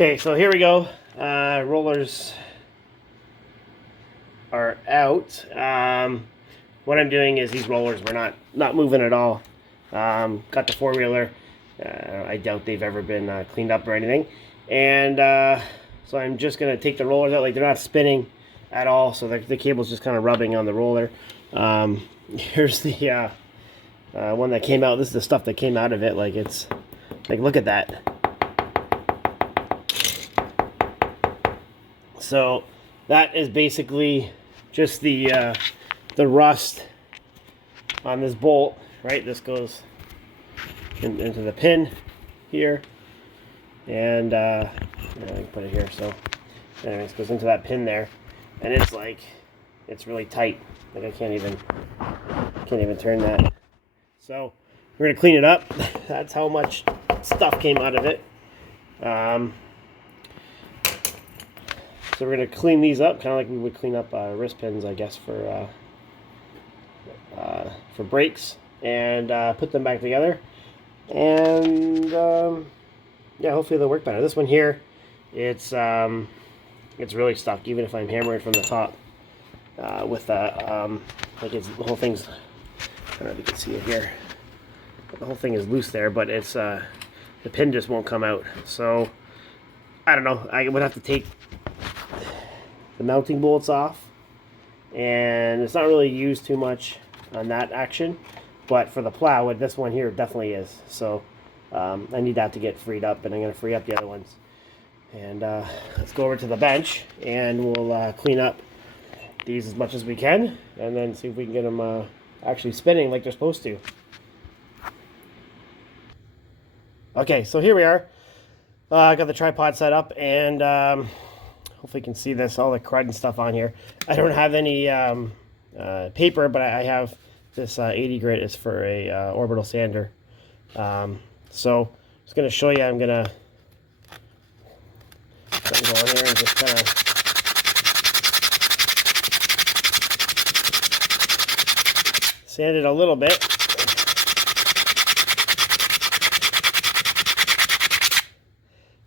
Okay, so here we go. Rollers are out. What I'm doing is these rollers were not moving at all. Got the four-wheeler. I doubt they've ever been cleaned up or anything. And so I'm just going to take the rollers out. Like, they're not spinning at all, so the cable's just kind of rubbing on the roller. Here's the one that came out. This is the stuff that came out of it. Like, it's like, look at that. So that is basically just the rust on this bolt, right? This goes into the pin here, and I can put it here. So anyways, goes into that pin there, and it's like, it's really tight. Like, I can't even turn that. So we're gonna clean it up. That's how much stuff came out of it. So we're going to clean these up, kind of like we would clean up wrist pins, I guess, for brakes, and put them back together. And yeah, hopefully they'll work better. This one here, it's really stuck, even if I'm hammering from the top with the like, it's, the whole thing's, I don't know if you can see it here, but the whole thing is loose there, but it's the pin just won't come out. So I don't know. I would have to take the mounting bolts off, and it's not really used too much on that action, but for the plow, this one here definitely is. So I need that to get freed up, and I'm going to free up the other ones. And let's go over to the bench, and we'll clean up these as much as we can, and then see if we can get them actually spinning like they're supposed to. Okay, so here we are. I got the tripod set up, and hopefully you can see this, all the crud and stuff on here. I don't have any paper, but I have this 80 grit. It's for a orbital sander. So I'm just going to show you. I'm going to go in here and just kind of sand it a little bit.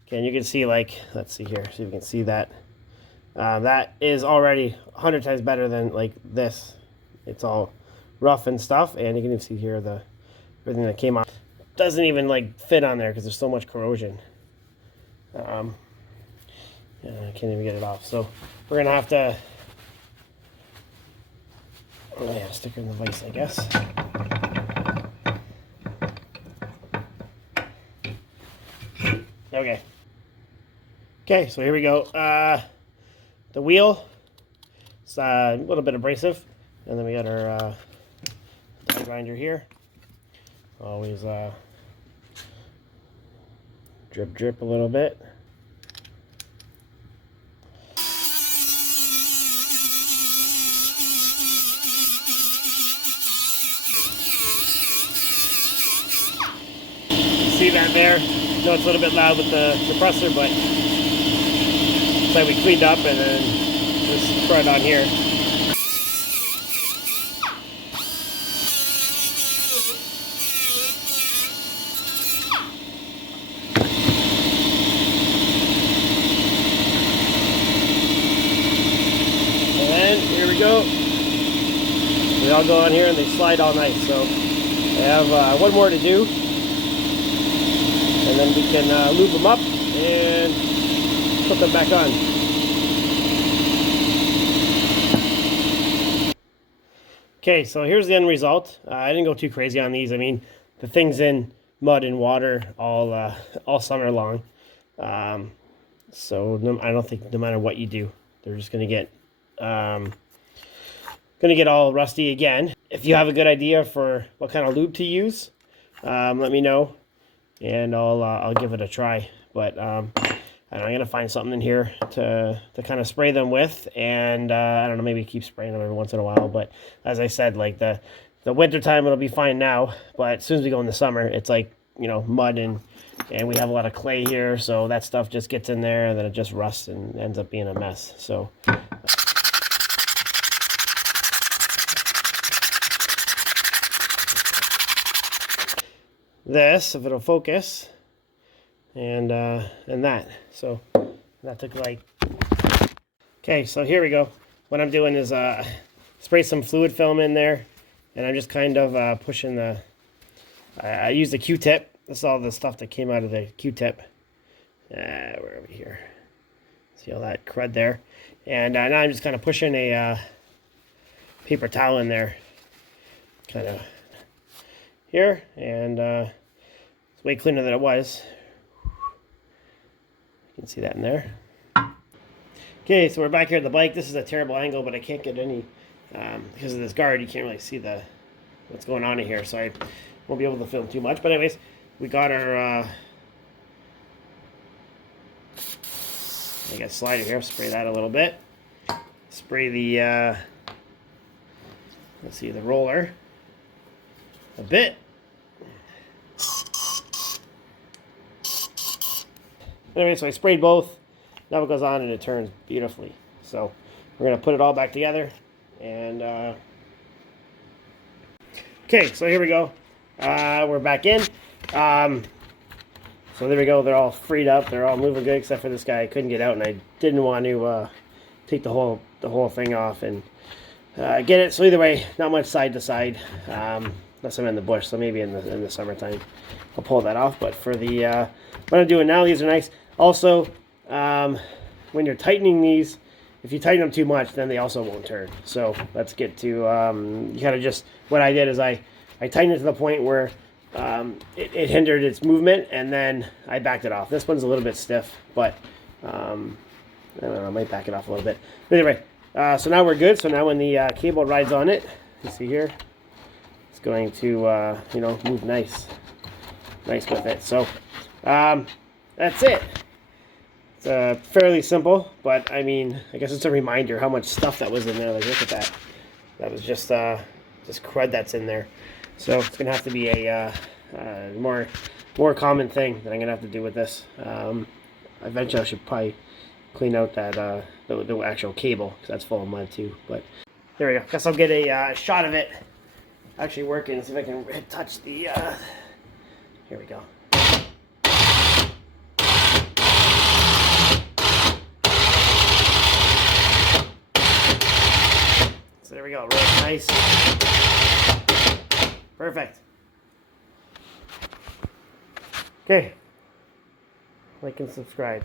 Okay, and you can see, like, let's see here, see if you can see that. That is already 100 times better than like this. It's all rough and stuff, and you can even see here everything that came off. Doesn't even like fit on there because there's so much corrosion. Yeah, I can't even get it off. So we're gonna have to, oh yeah, stick her in the vise, I guess. Okay. Okay, so here we go. The wheel, it's a little bit abrasive, and then we got our die grinder here. Always drip drip a little bit. See that there? I know it's a little bit loud with the suppressor, but it's like we cleaned up, and then this crud on here. And here we go. They all go on here and they slide all night. So I have one more to do, and then we can lube them up and put them back on. Okay, so here's the end result. I didn't go too crazy on these. I mean, the thing's in mud and water all summer long. So I don't think no matter what you do, they're just gonna get all rusty again. If you have a good idea for what kind of lube to use, let me know, and I'll give it a try. But I'm going to find something in here to kind of spray them with, and I don't know, maybe keep spraying them every once in a while. But as I said, like the winter time, it'll be fine now, but as soon as we go in the summer, it's like, you know, mud, and we have a lot of clay here, so that stuff just gets in there, and then it just rusts and ends up being a mess. So this, if it'll focus, and that. So that took like... Okay, so here we go. What I'm doing is spray some fluid film in there, and I'm just kind of pushing the... I used a Q-tip. This is all the stuff that came out of the Q-tip. Where are we here? See all that crud there? And now I'm just kind of pushing a paper towel in there, kind of here, and it's way cleaner than it was. You can see that in there. Okay, so we're back here at the bike. This is a terrible angle, but I can't get any, because of this guard, you can't really see what's going on in here, so I won't be able to film too much. But anyways, we got our, I got a slider here, spray that a little bit. Spray the, let's see, the roller a bit. Anyway, so I sprayed both. Now it goes on and it turns beautifully. So we're going to put it all back together. And okay, so here we go. We're back in. So there we go. They're all freed up. They're all moving good except for this guy. I couldn't get out, and I didn't want to take the whole thing off and get it. So either way, not much side to side, unless I'm in the bush. So maybe in the summertime, I'll pull that off. But for the what I'm doing now, these are nice. Also, when you're tightening these, if you tighten them too much, then they also won't turn. So let's get to you kind of just what I did is I tightened it to the point where it hindered its movement, and then I backed it off. This one's a little bit stiff, but I don't know, I might back it off a little bit. But anyway, so now we're good. So now when the cable rides on it, you see here, it's going to you know, move nice with it. So that's it. It's fairly simple, but I mean, I guess it's a reminder how much stuff that was in there. Like, look at that. That was just crud that's in there. So it's gonna have to be a more common thing that I'm gonna have to do with this. Eventually, I should probably clean out that the actual cable, because that's full of mud too. But there we go. Guess I'll get a shot of it actually working. See if I can touch the. Here we go. So there we go. Really nice. Perfect. Okay. Like and subscribe.